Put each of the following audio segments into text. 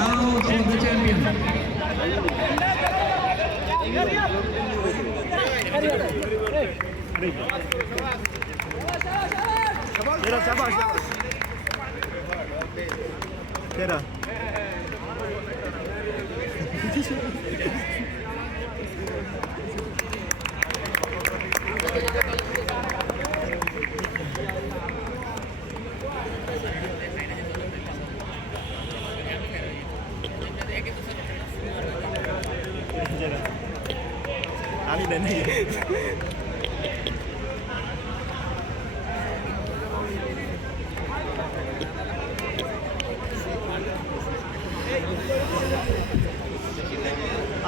Now for the champion. আমি দেন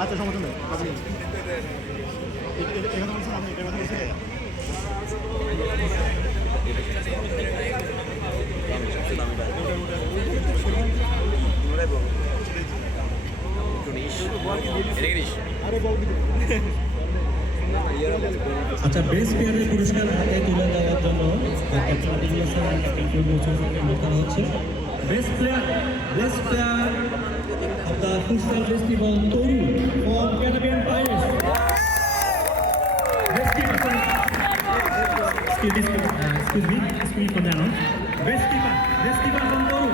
আচ্ছা সমস্যা নেই এখানে বলছেন আপনি এটা কথা বলছেন আচ্ছা বেস্ট প্লেয়ারের পুরস্কার হাতে তুলে দেওয়ার জন্য করা হচ্ছে best player of the Futsal Festival Toru from Caribbean Pirates. Best keeper. Excuse me for that. Best keeper from Toru.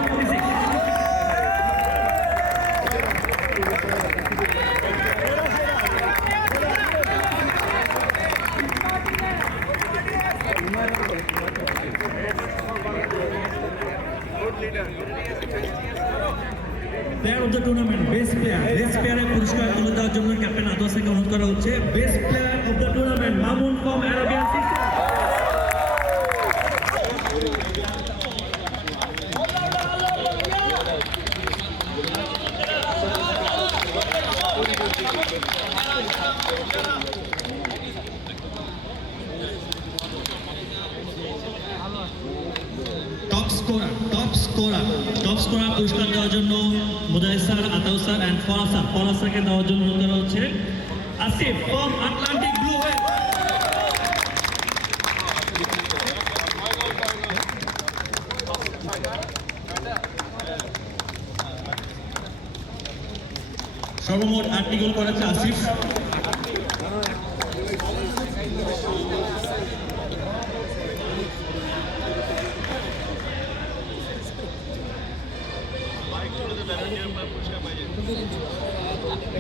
Player of the tournament, best player পুরস্কার তুলে দেওয়ার জন্য ক্যাপ্টেন আদর সিংকে অনুরোধ করা হচ্ছে best player of the tournament Mamun from Arabian system top scorer পুরস্কার দেওয়ার জন্য মুদাইর স্যার, আতাউ স্যার এন্ড ফরাজ স্যারকে দেওয়ার জন্য অনুরোধ করা হচ্ছে Asif from Atlantic blue whale. সর্বমোট 8টি গোল করেছে Asif.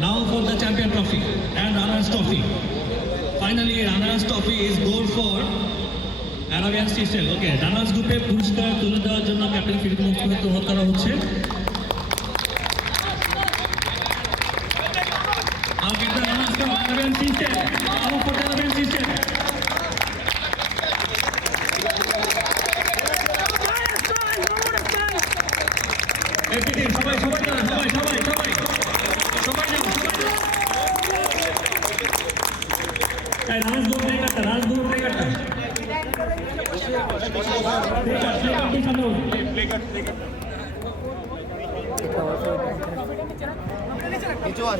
Now for the champion trophy and runners trophy. Finally, runners trophy is goal for Arabian System. Okay, runners group এ পুরস্কার তুলে দেওয়ার জন্য ক্যাপ্টেন ফিলিপ মুস্তাফাকে অনুরোধ করা হচ্ছে। I'll get the runners from Arabian System. Come for the Arabian System. Everything, সবাই কিছু আসা